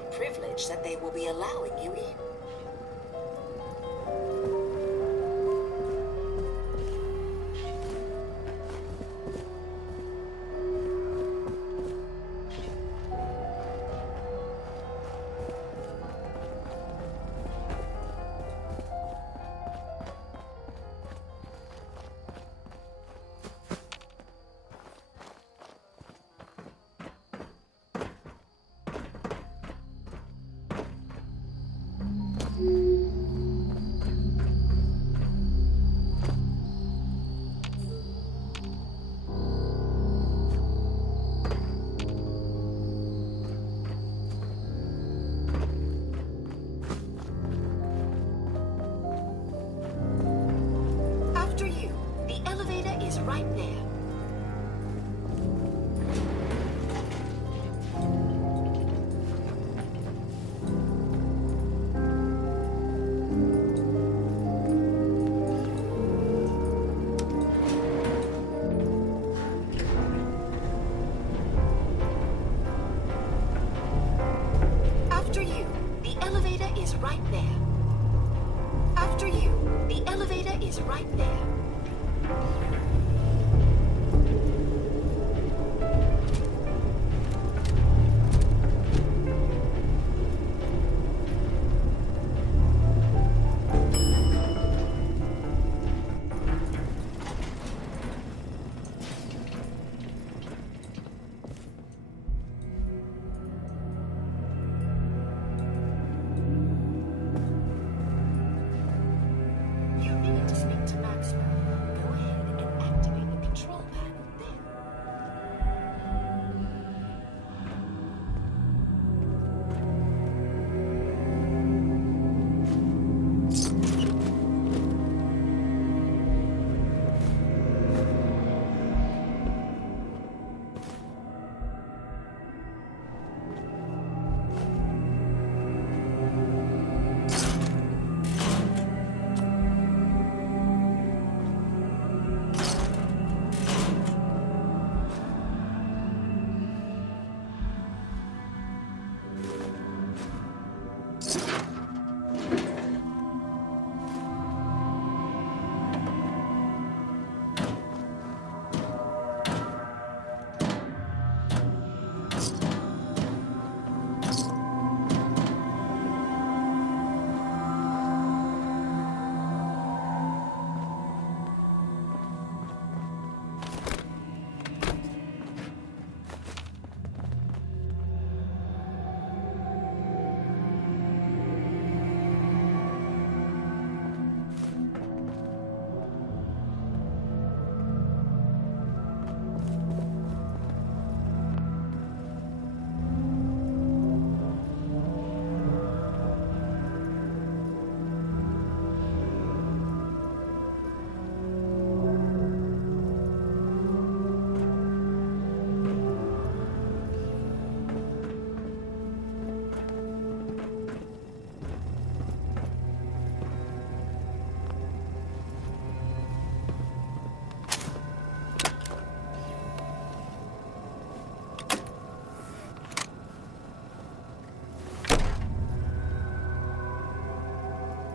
quite privileged that they will be allowing you in. After you, the elevator is right there. After you, the elevator is right there. After you, the elevator is right there. You need to speak to Maxwell. Go ahead and activate the control panel then.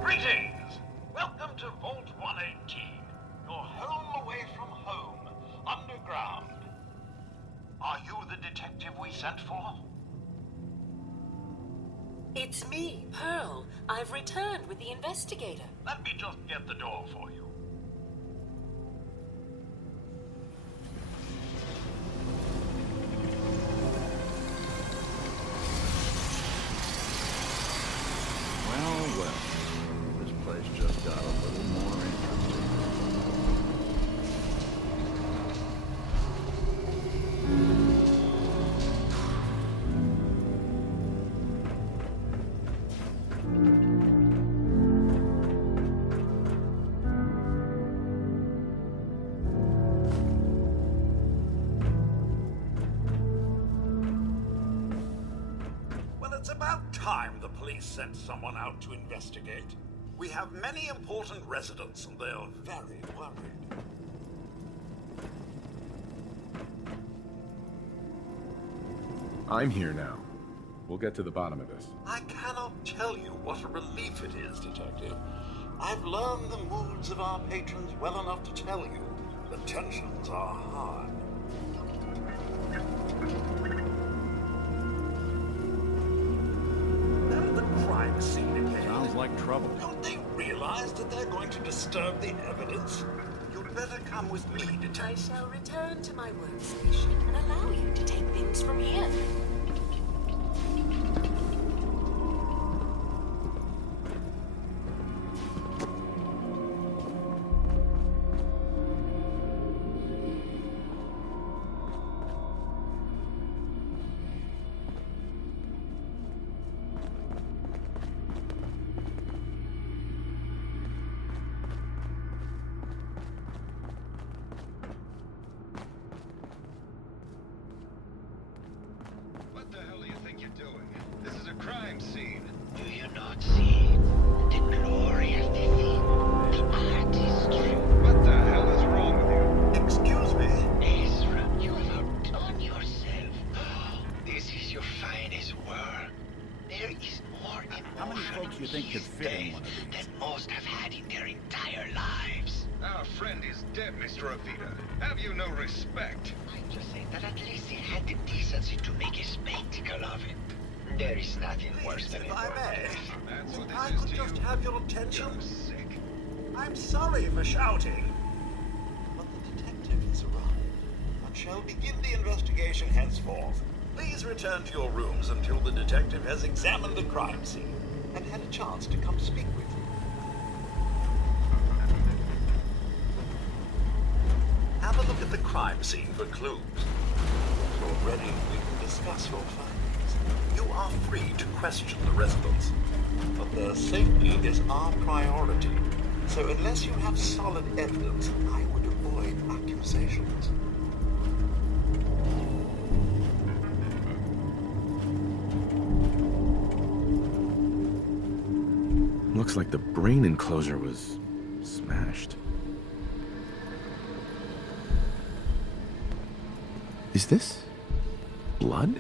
Greetings! Welcome to Vault 118, your home away from home, underground. Are you the detective we sent for? It's me, Pearl. I've returned with the investigator. Let me just get the door for you. Well, this place just got a little more interesting. Well, it's about time the police sent someone out to investigate. We have many important residents and they're very worried. I'm here now. We'll get to the bottom of this. I cannot tell you what a relief it is, Detective. I've learned the moods of our patrons well enough to tell you the tensions are high. They're at the crime scene again. Sounds like trouble. Don't they realize that they're going to disturb the evidence? You'd better come with me, I Detective. shall return to my workstation and allow you to take things from here. What the hell do you think you're doing? This is a crime scene. Do you not see the glory of defeat, the artistry? What the hell is wrong with you? Excuse me. Ezra, you have outdone yourself. This is your finest work. There is more emotion How many folks you think could fit in one of these? than most have had in their entire lives. Our friend is dead, Mr. Avita. Have you no respect? I'm just saying that at least he had the decency to make a spectacle of it. There is nothing worse than If a I work may, death. That's what I this is could to just you. have your attention. You're sick. I'm sorry for shouting. But the detective has arrived and shall begin the investigation henceforth. Please return to your rooms until the detective has examined the crime scene and had a chance to come speak with you. Have a look at the crime scene for clues. Once you're ready, we can discuss your findings. You are free to question the residents, but their safety is our priority. So unless you have solid evidence, I would avoid accusations. Looks like the brain enclosure was smashed. Is this blood?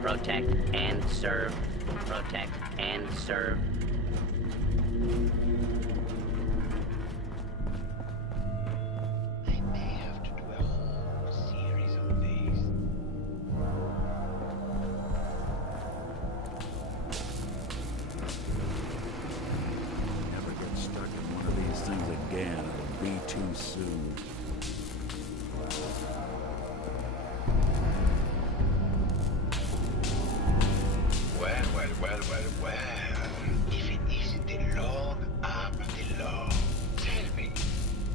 Protect and serve. Protect and serve. I may have to do a whole series of these. Never get stuck in one of these things again. It'll be too soon. Well. If it isn't the long arm of the law, tell me,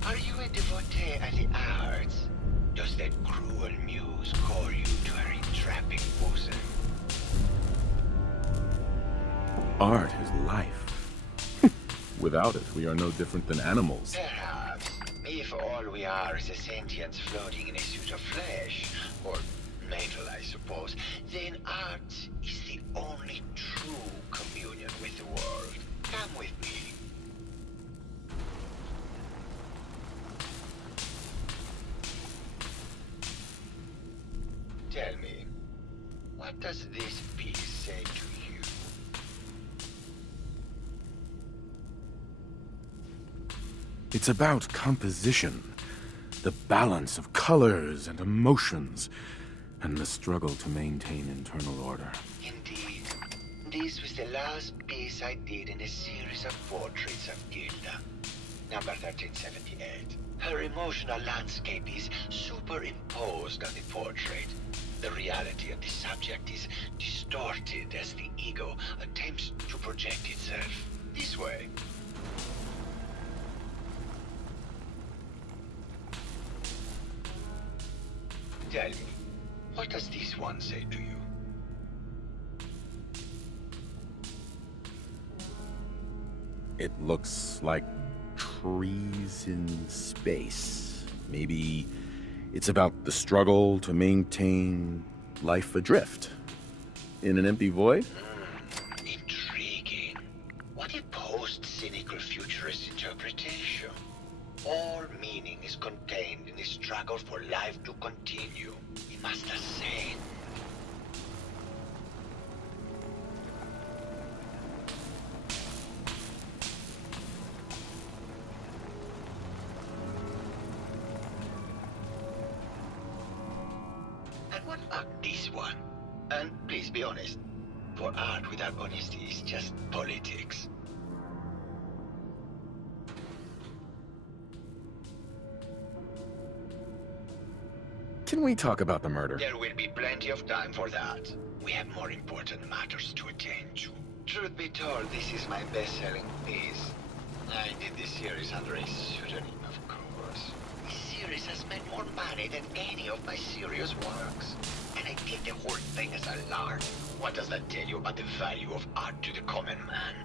are you a devotee of the arts? Does that cruel muse call you to her entrapping bosom? Art is life. Without it, we are no different than animals. Perhaps, if all we are is a sentience floating in a suit of flesh, or metal, I suppose, then art is the only true communion with the world. Come with me. Tell me, what does this piece say to you? It's about composition, the balance of colors and emotions, and the struggle to maintain internal order. Indeed. This was the last piece I did in a series of portraits of Gilda. Number 1378. Her emotional landscape is superimposed on the portrait. The reality of the subject is distorted as the ego attempts to project itself this way. Tell me, what does this one say to you? It looks like trees in space. Maybe it's about the struggle to maintain life adrift in an empty void? Intriguing. What a post-cynical futurist interpretation. All meaning is contained in the struggle for life to continue. He must have said. And what about this one? And please be honest, for art without honesty is just politics. Can we talk about the murder? There will be plenty of time for that. We have more important matters to attend to. Truth be told, this is my best-selling piece. I did this series under a pseudonym, of course. This series has made more money than any of my serious works. And I did the whole thing as a lark. What does that tell you about the value of art to the common man?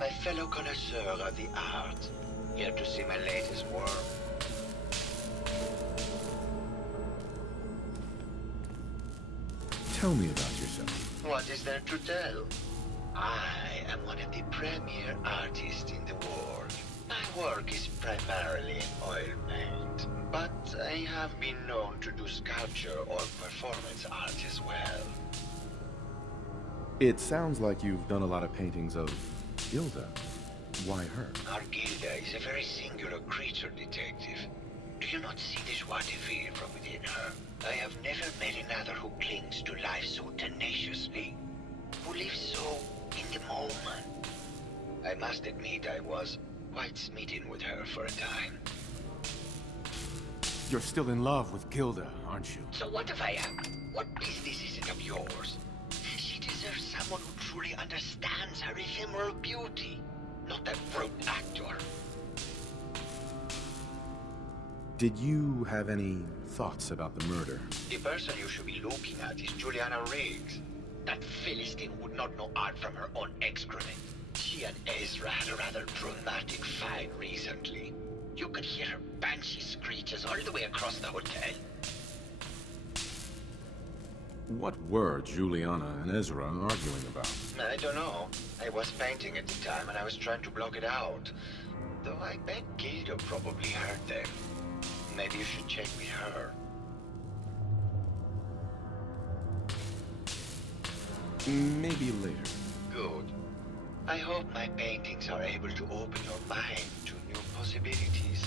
My fellow connoisseur of the art. Here to see my latest work. Tell me about yourself. What is there to tell? I am one of the premier artists in the world. My work is primarily in oil paint, but I have been known to do sculpture or performance art as well. It sounds like you've done a lot of paintings of Gilda. Why her? Our Gilda is a very singular creature, detective. Do you not see the joie de vivre from within her? I have never met another who clings to life so tenaciously, who lives so in the moment. I must admit I was quite smitten with her for a time. You're still in love with Gilda, aren't you? So what if I am? What business is it of yours? She deserves someone who truly understands her ephemeral beauty, not that brute actor. Did you have any thoughts about the murder? The person you should be looking at is Juliana Riggs. That Philistine would not know art from her own excrement. She and Ezra had a rather dramatic fight recently. You could hear her banshee screeches all the way across the hotel. What were Juliana and Ezra arguing about? I don't know. I was painting at the time and I was trying to block it out. Though I bet Gilda probably heard them. Maybe you should check with her. Maybe later. Good. I hope my paintings are able to open your mind to new possibilities.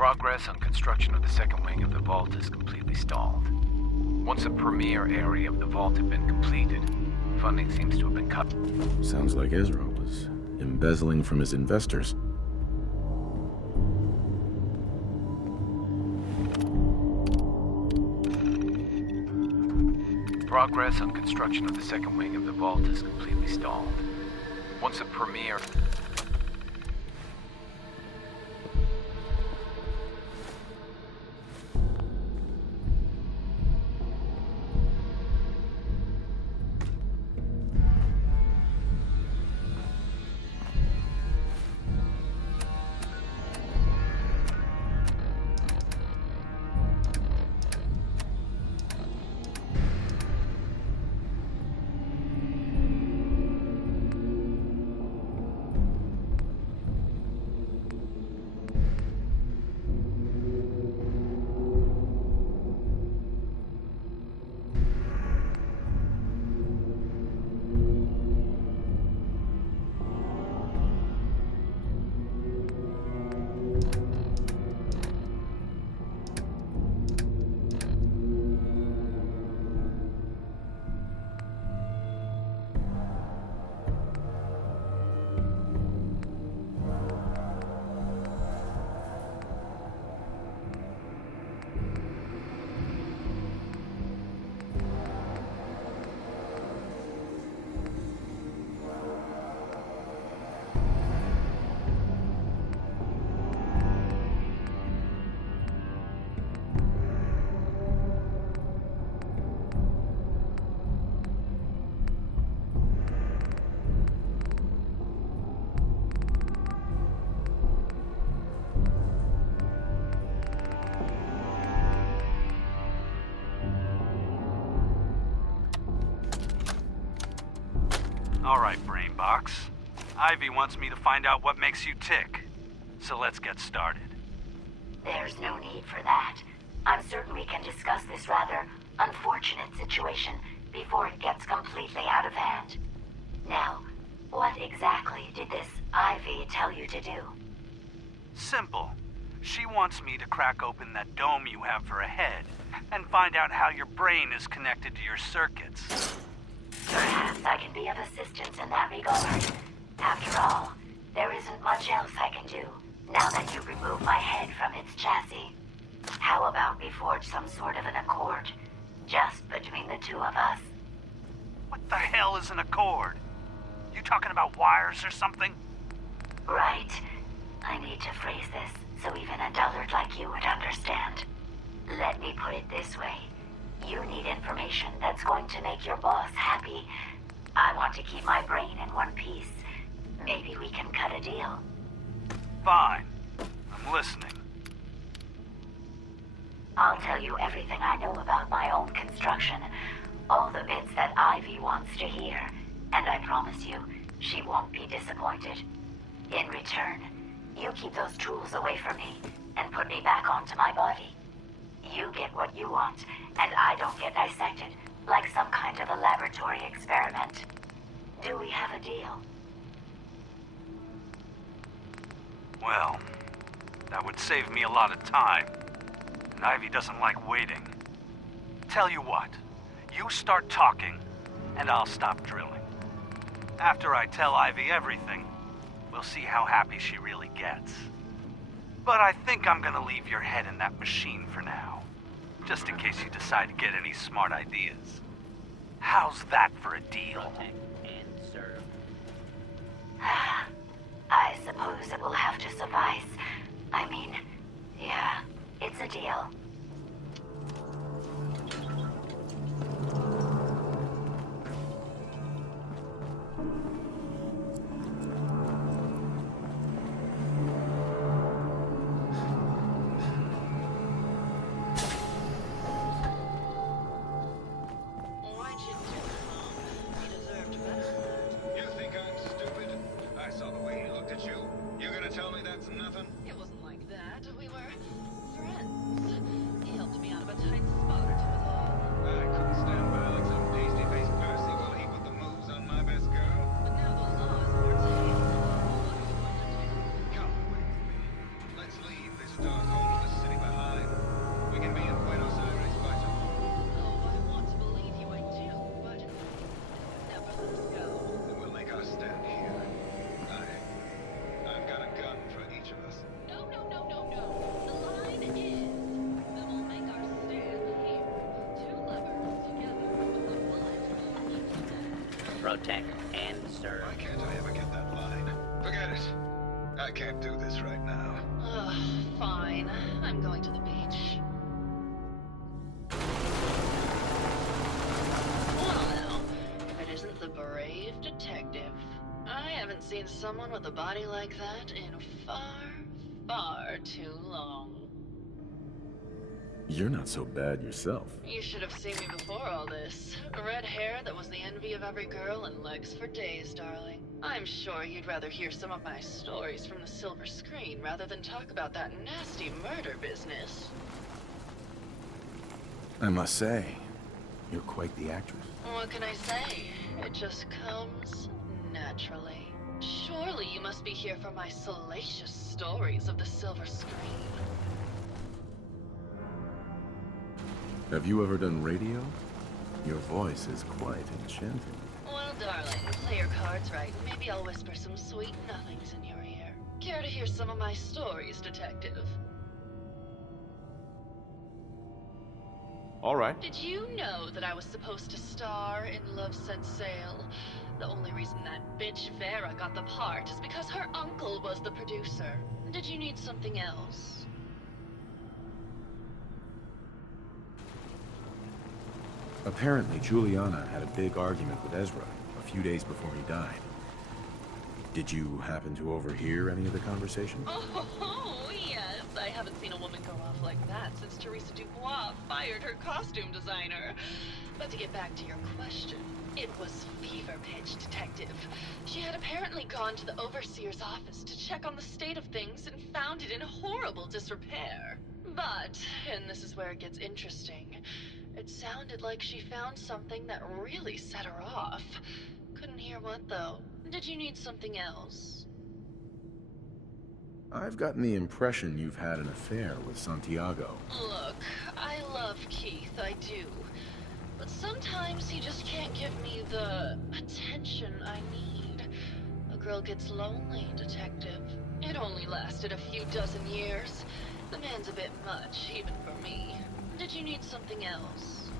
Progress on construction of the second wing of the vault is completely stalled. Once a premier area of the vault had been completed, funding seems to have been cut. Sounds like Ezra was embezzling from his investors. Progress on construction of the second wing of the vault is completely stalled. Once a premier... Alright, Brainbox. Ivy wants me to find out what makes you tick. So let's get started. There's no need for that. I'm certain we can discuss this rather unfortunate situation before it gets completely out of hand. Now, what exactly did this Ivy tell you to do? Simple. She wants me to crack open that dome you have for a head and find out how your brain is connected to your circuits. Perhaps I can be of assistance in that regard. After all, there isn't much else I can do now that you remove my head from its chassis. How about we forge some sort of an accord, just between the two of us? What the hell is an accord? You talking about wires or something? Right. I need to phrase this so even a dullard like you would understand. Let me put it this way. You need information that's going to make your boss happy. I want to keep my brain in one piece. Maybe we can cut a deal. Fine. I'm listening. I'll tell you everything I know about my own construction. All the bits that Ivy wants to hear. And I promise you, she won't be disappointed. In return, you keep those tools away from me and put me back onto my body. You get what you want, and I don't get dissected like some kind of a laboratory experiment. Do we have a deal? Well, that would save me a lot of time. And Ivy doesn't like waiting. Tell you what, you start talking, and I'll stop drilling. After I tell Ivy everything, we'll see how happy she really gets. But I think I'm gonna leave your head in that machine for now, just in case you decide to get any smart ideas. How's that for a deal? Protect and serve. I suppose it will have to suffice. I mean, yeah, it's a deal. You think I'm stupid? I saw the way he looked at you. You gonna tell me that's nothing? It wasn't like that. We were friends. protect, and serve. Why can't I ever get that line? Forget it. I can't do this right now. Ugh, fine. I'm going to the beach. Well now, if it isn't the brave detective. I haven't seen someone with a body like that in far too long. You're not so bad yourself. You should have seen me before all this. Red hair that was the envy of every girl and legs for days, darling. I'm sure you'd rather hear some of my stories from the silver screen rather than talk about that nasty murder business. I must say, you're quite the actress. What can I say? It just comes naturally. Surely you must be here for my salacious stories of the silver screen. Have you ever done radio? Your voice is quite enchanting. Well, darling, play your cards right. Maybe I'll whisper some sweet nothings in your ear. Care to hear some of my stories, detective? All right. Did you know that I was supposed to star in Love Set Sail? The only reason that bitch Vera got the part is because her uncle was the producer. Did you need something else? Apparently, Juliana had a big argument with Ezra a few days before he died. Did you happen to overhear any of the conversation? Oh, yes. I haven't seen a woman go off like that since Teresa Dubois fired her costume designer. But to get back to your question, it was fever pitch, detective. She had apparently gone to the overseer's office to check on the state of things and found it in horrible disrepair. But, and this is where it gets interesting, it sounded like she found something that really set her off. Couldn't hear what, though. Did you need something else? I've gotten the impression you've had an affair with Santiago. Look, I love Keith, I do. But sometimes he just can't give me the attention I need. A girl gets lonely, detective. It only lasted a few dozen years. The man's a bit much, even for me. Did you need something else?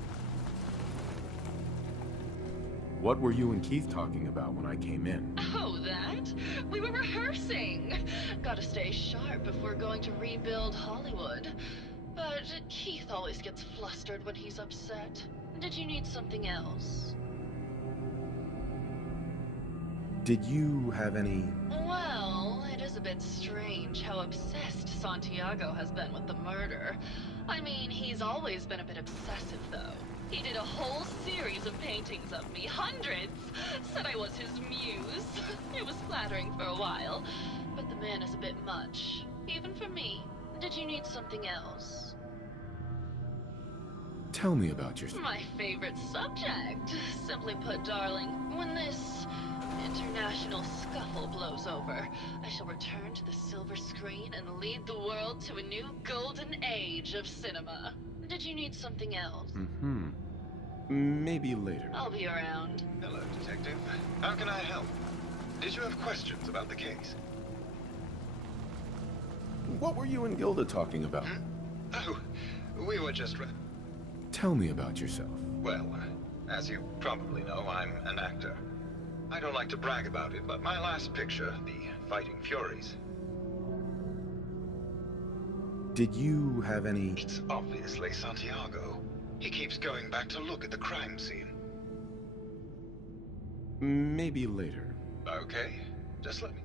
What were you and Keith talking about when I came in? Oh, that? We were rehearsing. Gotta stay sharp if we're going to rebuild Hollywood. But Keith always gets flustered when he's upset. Did you need something else? Did you have any... Well, it is a bit strange how obsessed Santiago has been with the murder. I mean, he's always been a bit obsessive, though. He did a whole series of paintings of me, hundreds. Said I was his muse. It was flattering for a while, but the man is a bit much. Even for me. Did you need something else? Tell me about yourself. My favorite subject. Simply put, darling, when this international scuffle blows over, I shall return to the silver screen and lead the world to a new golden age of cinema. Did you need something else? Maybe later. I'll be around. Hello, detective. How can I help? Did you have questions about the case? What were you and Gilda talking about? Oh, we were just... Tell me about yourself. Well, as you probably know, I'm an actor. I don't like to brag about it, but my last picture, The Fighting Furies... Did you have any... It's obviously Santiago. He keeps going back to look at the crime scene. Maybe later. Okay, just let me...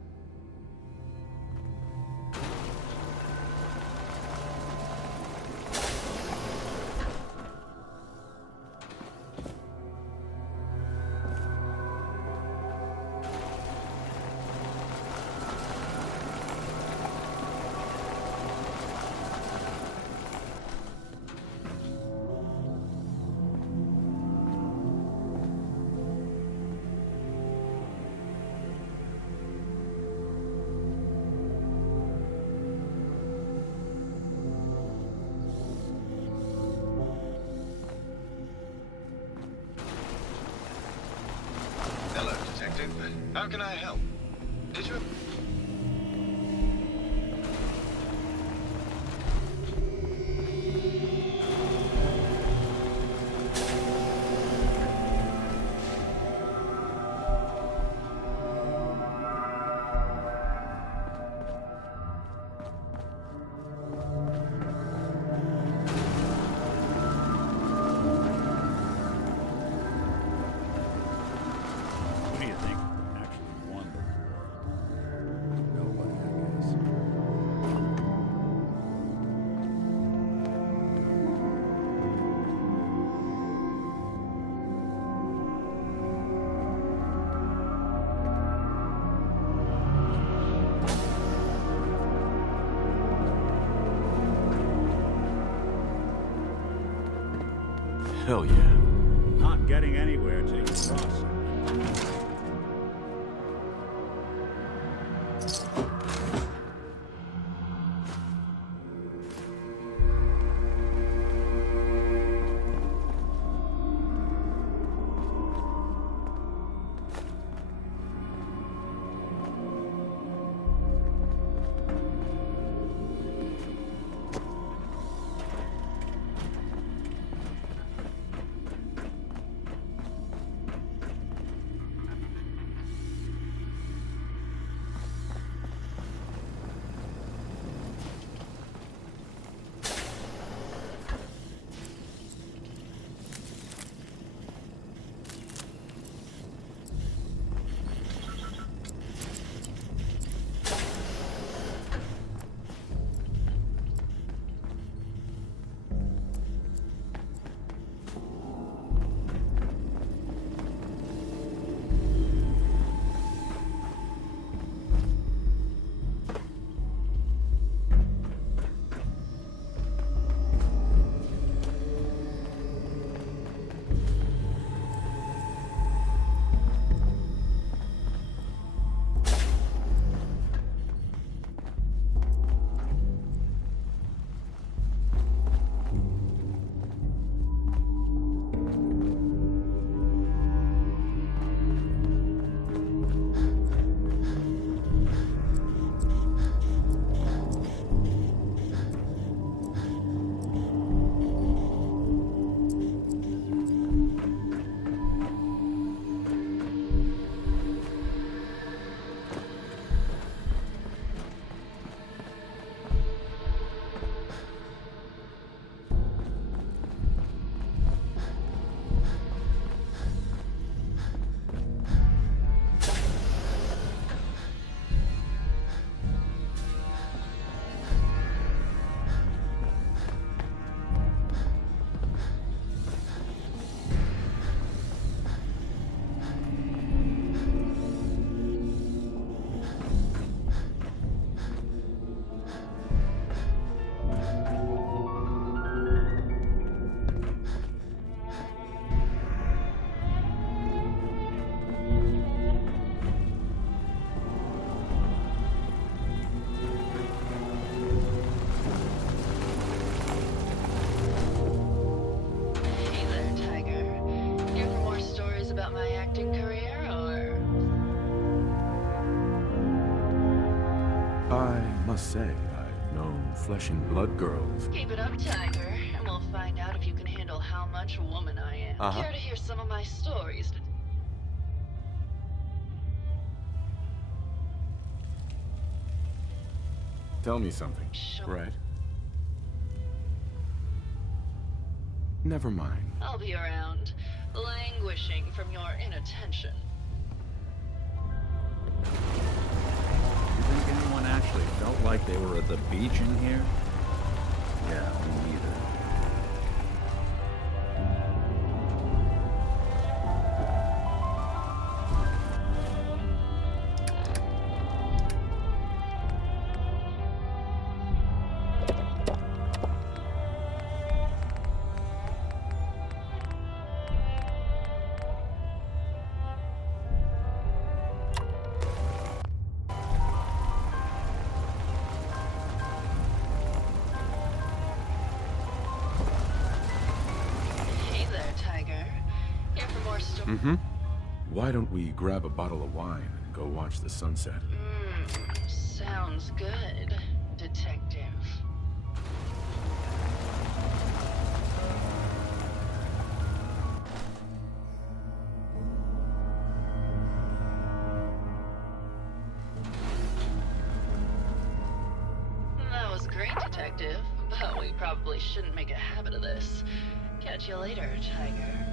Hello, detective. How can I help? Did you... Hell yeah. Not getting anywhere till you cross it. Say, I've known flesh and blood girls. Keep it up, Tiger, and we'll find out if you can handle how much woman I am. Care to hear some of my stories? Tell me something. Sure. Right. Never mind. I'll be around, languishing from your inattention. You think anyone actually felt like they were at the beach in here? Yeah, me neither. Why don't we grab a bottle of wine and go watch the sunset? Sounds good, detective. That was great, detective, but we probably shouldn't make a habit of this. Catch you later, Tiger.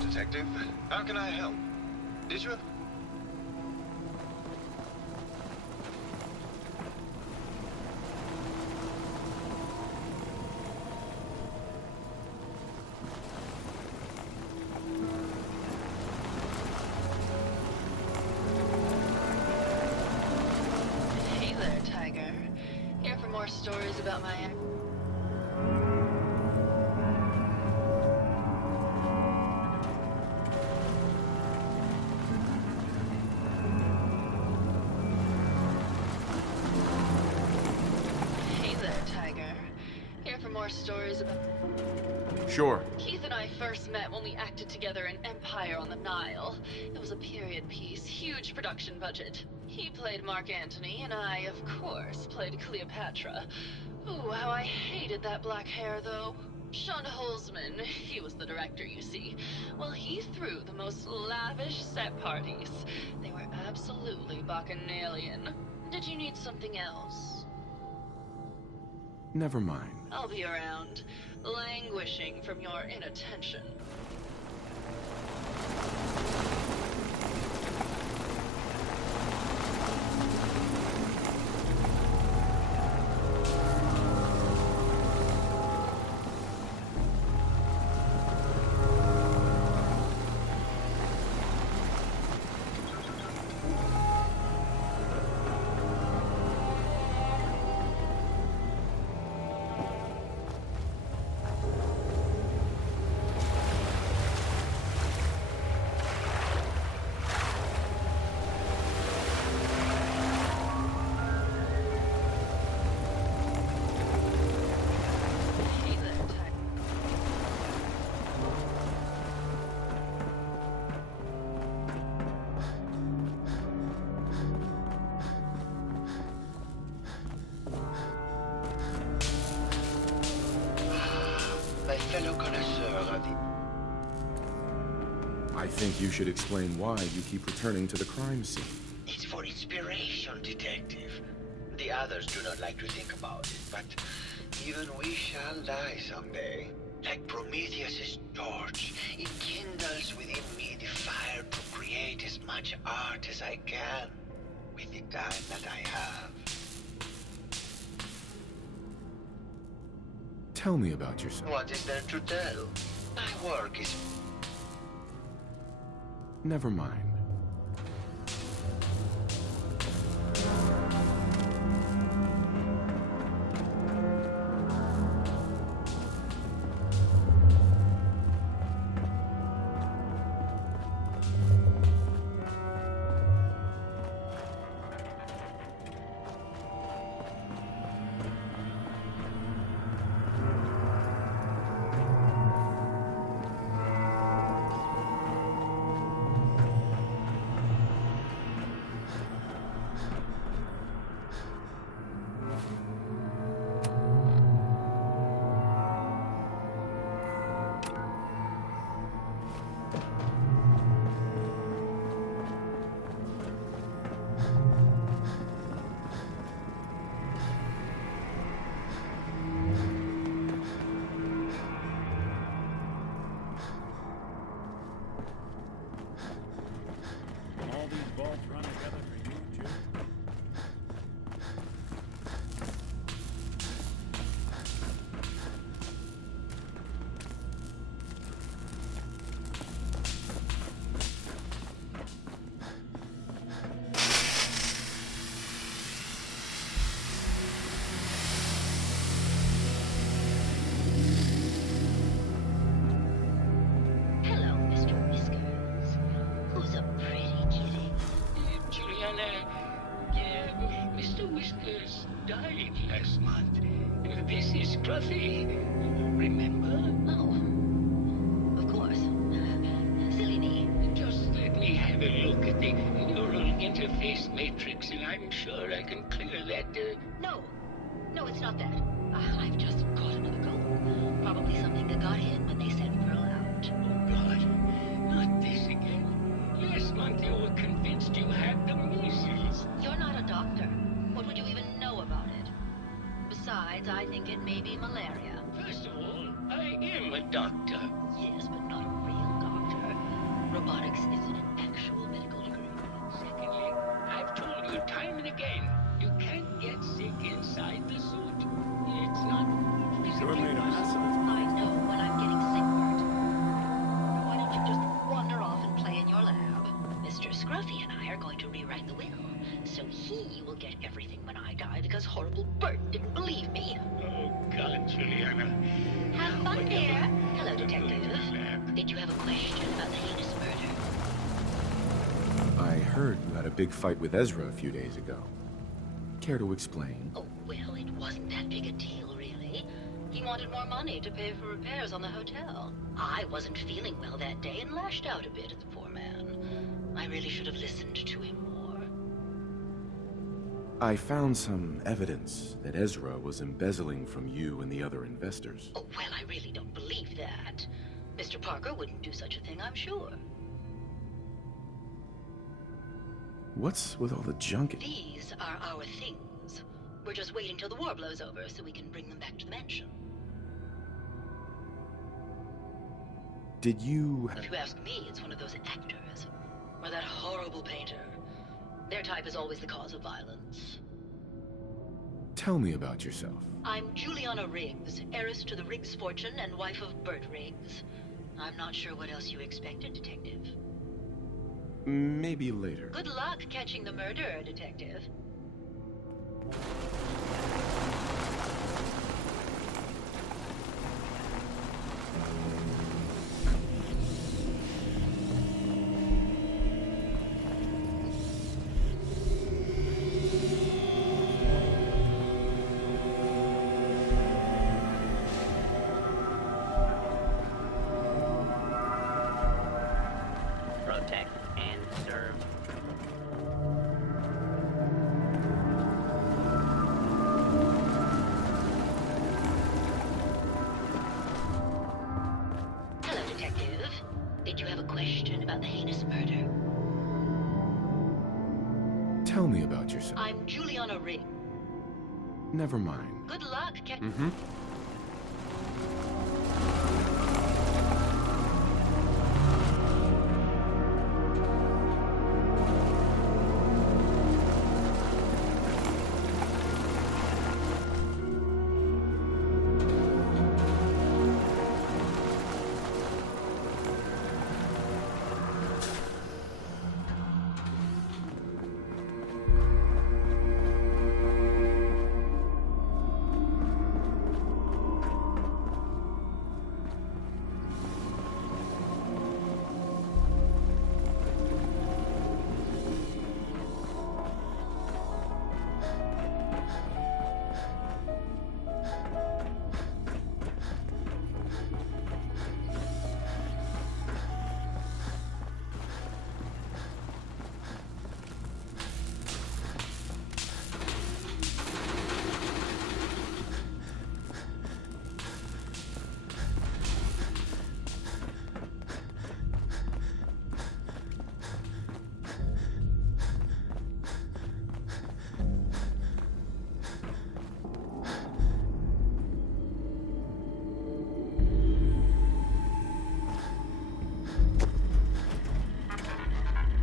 Detective, how can I help? Did you... more stories about my... Hey there, Tiger. Here for more stories about... Sure. Keith and I first met when we acted together in Empire on the Nile. It was a period piece, huge production budget. He played Mark Antony, and I, of course, played Cleopatra. Ooh, how I hated that black hair, though. Sean Holzman, he was the director, you see. Well, he threw the most lavish set parties. They were absolutely bacchanalian. Did you need something else? Never mind. I'll be around, languishing from your inattention. My fellow connoisseur of the... I think you should explain why you keep returning to the crime scene. It's for inspiration, detective. The others do not like to think about it, but even we shall die someday. Like Prometheus's torch, it kindles within me the fire to create as much art as I can with the time that I have. Tell me about yourself. What is there to tell? My work is... Never mind. All these bolts run together for you, too. Hello, Mr. Whiskers. Who's a pretty kitty? Juliana, Mr. Whiskers died last month. This is Scruffy. Remember? Oh, of course. Silly me. Just let me have a look at the neural interface matrix, and I'm sure I can clear that. No, it's not that. I've just caught another goal. Probably something that got in when they sent Pearl out. Oh, God. Not this again. Last month you were convinced you had the measles. You're not a doctor. What would you even know about it? Besides, I think it may be malaria. First of all, I am a doctor. Yes, but not a real doctor. Robotics isn't an actual medical degree. Secondly, I've told you time and again, you can't get sick inside the suit. It's not Sure physically made a mess of possible. I know when I'm getting sick, Bert. Why don't you just wander off and play in your lab? Mr. Scruffy and I are going to rewrite the will, so he will get everything when I die because horrible Bert didn't believe Here. Hello, Detective. Did you have a question about the heinous murder? I heard you had a big fight with Ezra a few days ago. Care to explain? Oh, well, it wasn't that big a deal, really. He wanted more money to pay for repairs on the hotel. I wasn't feeling well that day and lashed out a bit at the poor man. I really should have listened to him more. I found some evidence that Ezra was embezzling from you and the other investors. Oh, well, I really don't believe that. Mr. Parker wouldn't do such a thing, I'm sure. What's with all the junk? These are our things. We're just waiting till the war blows over so we can bring them back to the mansion. Did you... If you ask me, it's one of those actors. Or that horrible painter. Their type is always the cause of violence. Tell me about yourself. I'm Juliana Riggs, heiress to the Riggs fortune and wife of Bert Riggs. I'm not sure what else you expected, Detective. Maybe later. Good luck catching the murderer, Detective. Protect and serve. Hello, Detective. Did you have a question about the heinous murder? Tell me about yourself. I'm Juliana Riggs. Never mind. Good luck, Mm-hmm.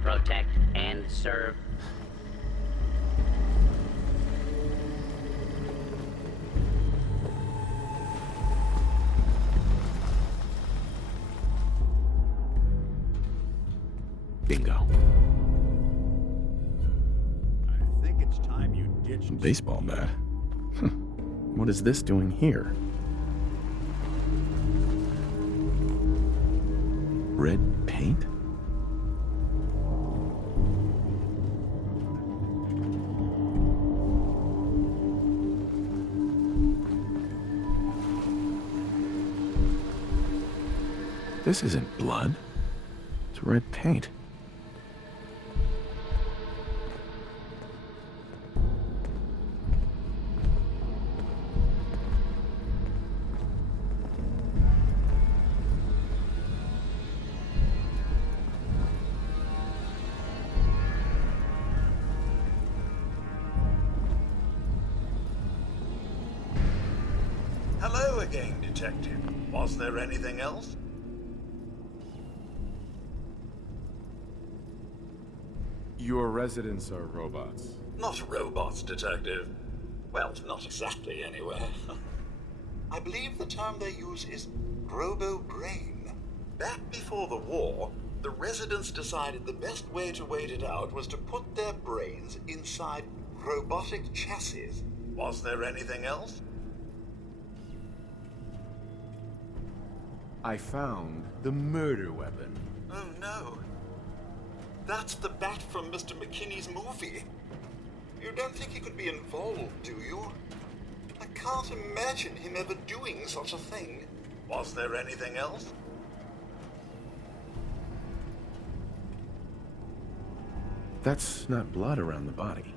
Protect and serve. Bingo. I think it's time you ditched... A baseball bat? What is this doing here? Red paint? This isn't blood. It's red paint. Hello again, Detective. Was there anything else? Your residents are robots. Not robots, Detective. Well, not exactly, anyway. I believe the term they use is robo-brain. Back before the war, the residents decided the best way to wait it out was to put their brains inside robotic chassis. Was there anything else? I found the murder weapon. Oh no. That's the bat from Mr. McKinney's movie. You don't think he could be involved, do you? I can't imagine him ever doing such a thing. Was there anything else? That's not blood around the body.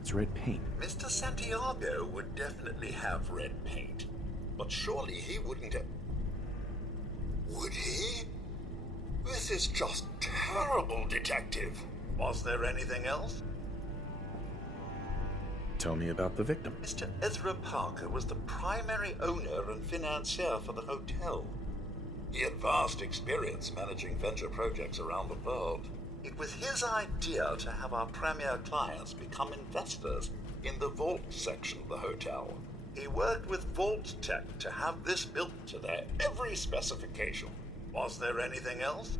It's red paint. Mr. Santiago would definitely have red paint. But surely he wouldn't have... Would he? This is just terrible, Detective. Was there anything else? Tell me about the victim. Mr. Ezra Parker was the primary owner and financier for the hotel. He had vast experience managing venture projects around the world. It was his idea to have our premier clients become investors in the vault section of the hotel. He worked with Vault Tech to have this built to their every specification. Was there anything else?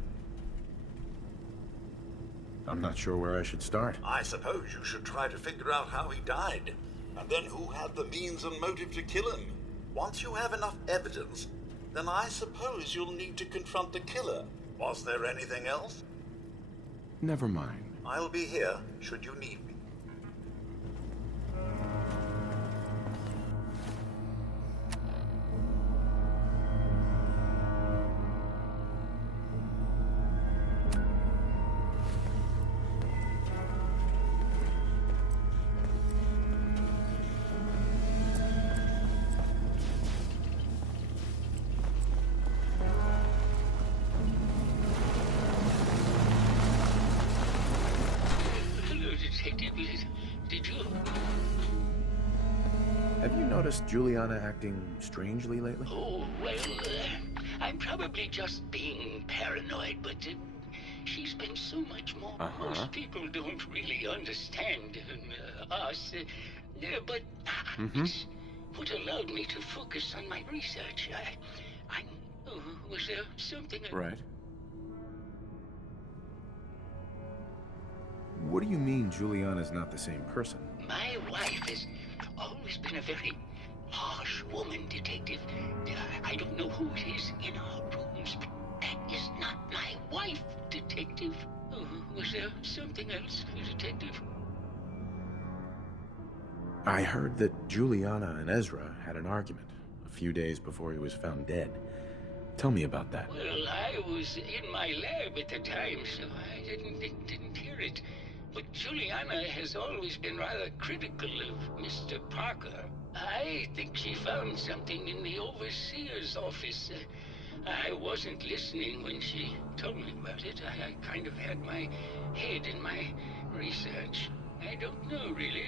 I'm not sure where I should start. I suppose you should try to figure out how he died, and then who had the means and motive to kill him. Once you have enough evidence, then I suppose you'll need to confront the killer. Was there anything else? Never mind. I'll be here, should you need me. Have you noticed Juliana acting strangely lately? Oh, well, I'm probably just being paranoid, but she's been so much more. Most people don't really understand us, but it's what allowed me to focus on my research. Was there something... Right. What do you mean Juliana's not the same person? My wife has always been a very harsh woman, Detective. I don't know who it is in our rooms, but that is not my wife, Detective. Was there something else, Detective? I heard that Juliana and Ezra had an argument a few days before he was found dead. Tell me about that. Well, I was in my lab at the time, so I didn't hear it. But Juliana has always been rather critical of Mr. Parker. I think she found something in the overseer's office. I wasn't listening when she told me about it. I kind of had my head in my research. I don't know, really.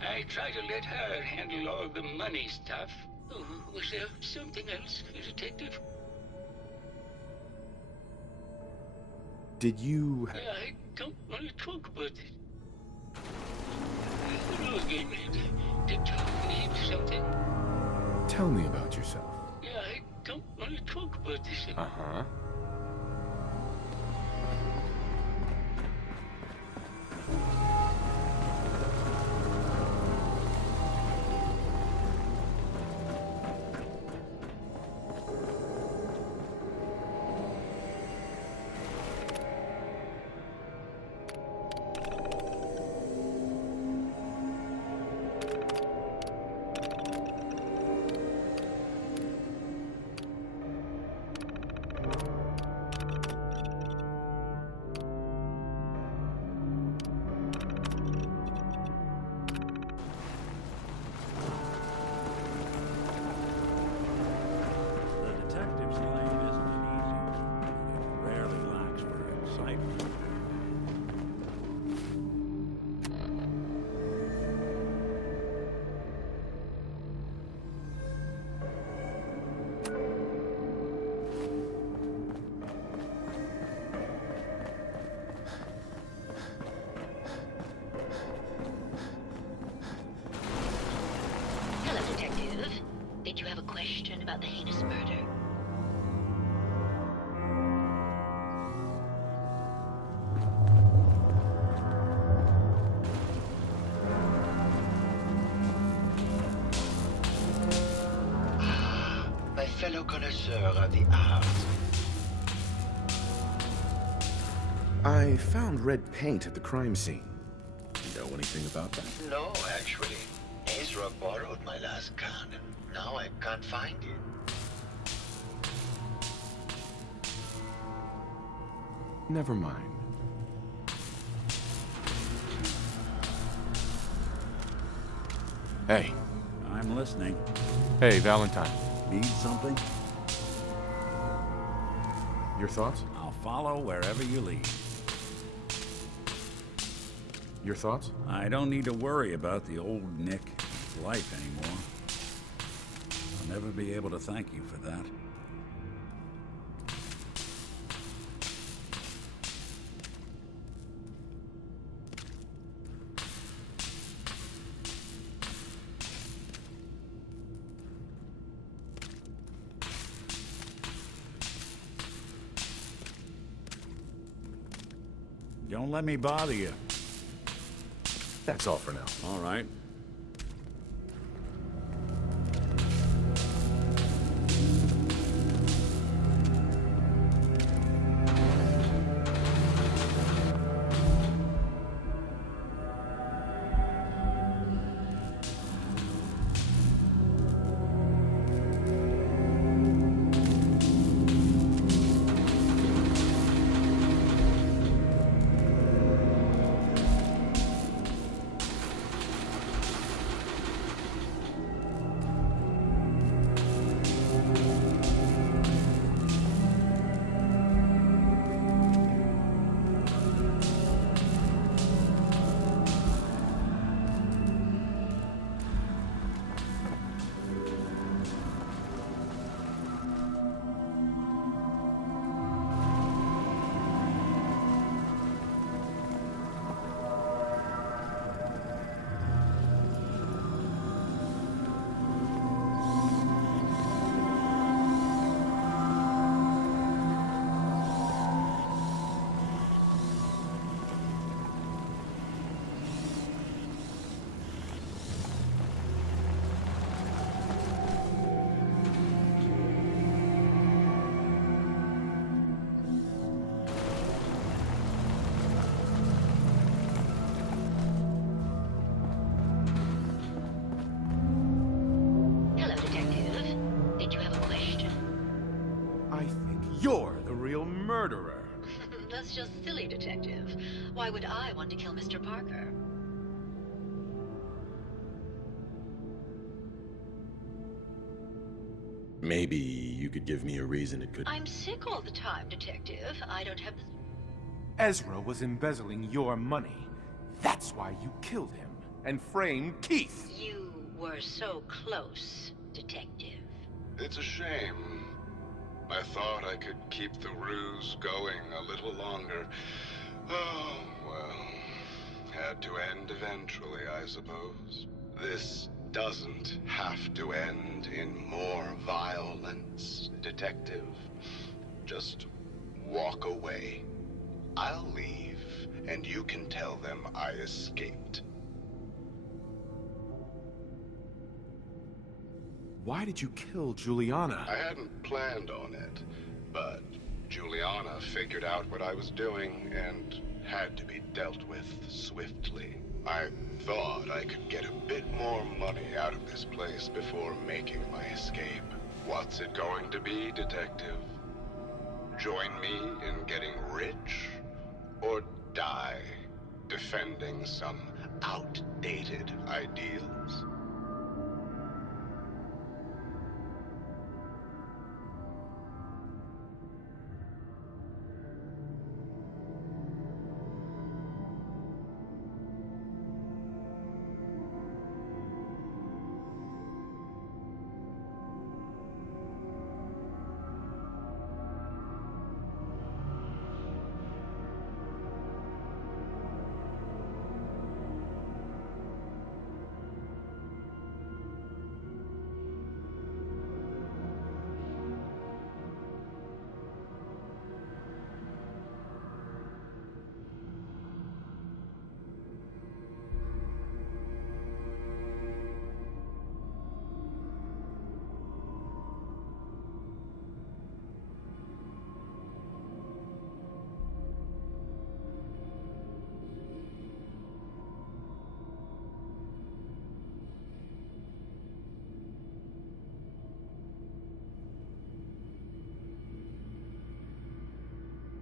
I try to let her handle all the money stuff. Was there something else, Detective? Did you... I don't want to talk about it. Look, did you need something? Tell me about yourself. I don't want to talk about this anymore. Uh-huh. Did you have a question about the heinous murder? My fellow fellow connoisseur of the art. I found red paint at the crime scene. Know anything about that? No, actually. Ezra borrowed my last gun. Now I can't find it. Never mind. Hey. I'm listening. Hey, Valentine. Need something? Your thoughts? I'll follow wherever you lead. Your thoughts? I don't need to worry about the old Nick's life anymore. I'll never be able to thank you for that. Don't let me bother you. That's all for now. All right. You're the real murderer. That's just silly, Detective. Why would I want to kill Mr. Parker? Maybe you could give me a reason it could... I'm sick all the time, Detective. I don't have the... Ezra was embezzling your money. That's why you killed him and framed Keith. You were so close, Detective. It's a shame. I thought I could keep the ruse going a little longer. Oh, well. Had to end eventually, I suppose. This doesn't have to end in more violence, Detective. Just walk away. I'll leave, and you can tell them I escaped. Why did you kill Juliana? I hadn't planned on it, but Juliana figured out what I was doing and had to be dealt with swiftly. I thought I could get a bit more money out of this place before making my escape. What's it going to be, Detective? Join me in getting rich? Or die defending some outdated ideals?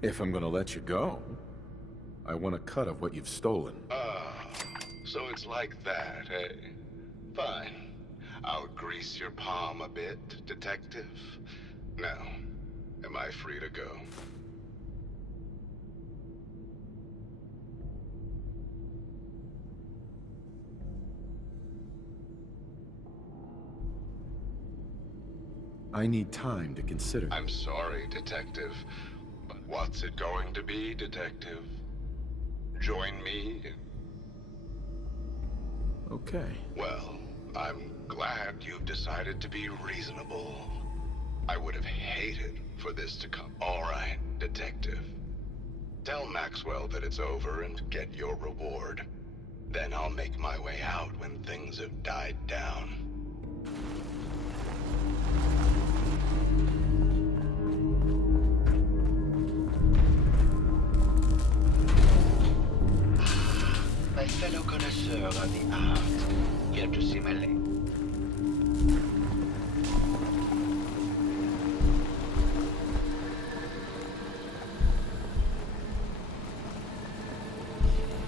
If I'm gonna let you go, I want a cut of what you've stolen. So it's like that, eh? Fine. I'll grease your palm a bit, detective. Now, am I free to go? I need time to consider. I'm sorry, detective. But what's it going to be, detective? Join me? Okay. Well, I'm glad you've decided to be reasonable. I would have hated for this to come. All right, detective. Tell Maxwell that it's over and get your reward. Then I'll make my way out when things have died down. My fellow connoisseur of the art, here to see my lady.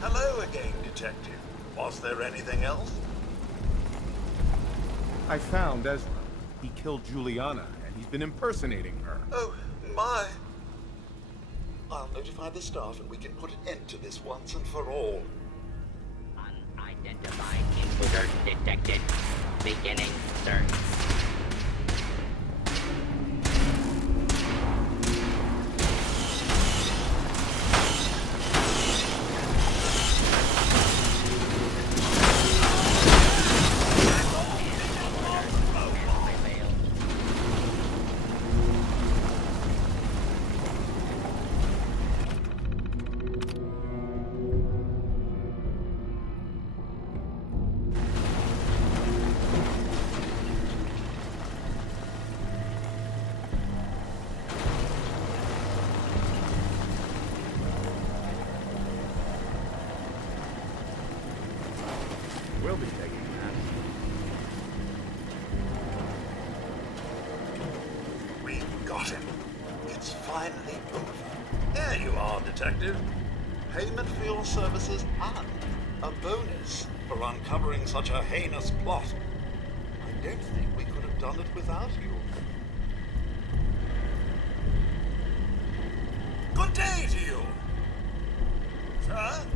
Hello again, Detective. Was there anything else? I found Ezra. He killed Juliana, and he's been impersonating her. Oh, my. I'll notify the staff and we can put an end to this once and for all. Unidentified intruder detected. Beginning search. We'll be taking that. We've got him. It's finally over. There you are, Detective. Payment for your services and a bonus for uncovering such a heinous plot. I don't think we could have done it without you. Good day to you, sir.